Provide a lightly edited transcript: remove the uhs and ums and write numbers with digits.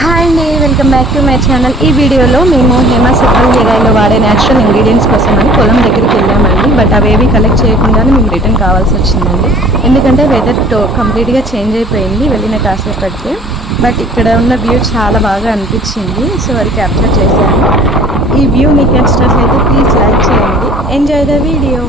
Hi అండి, welcome back to my channel. ఈ వీడియోలో మేము హేమ సిద్ధల్ హెయిర్ ఆయిల్లో వాడే న్యాచురల్ ఇంగ్రీడియంట్స్ కోసం అని పొలం దగ్గరికి వెళ్ళామండి. బట్ అవేవి కలెక్ట్ చేయకుండానే మేము రిటర్న్ కావాల్సి వచ్చిందండి. ఎందుకంటే వెదర్ కంప్లీట్గా చేంజ్ అయిపోయింది వెళ్ళిన కాసేపటికి. బట్ ఇక్కడ ఉన్న వ్యూ చాలా బాగా అనిపించింది, సో అది క్యాప్చర్ చేశాను. ఈ వ్యూ మీకు నచ్చినట్లయితే ప్లీజ్ లైక్ చేయండి. Enjoy the video.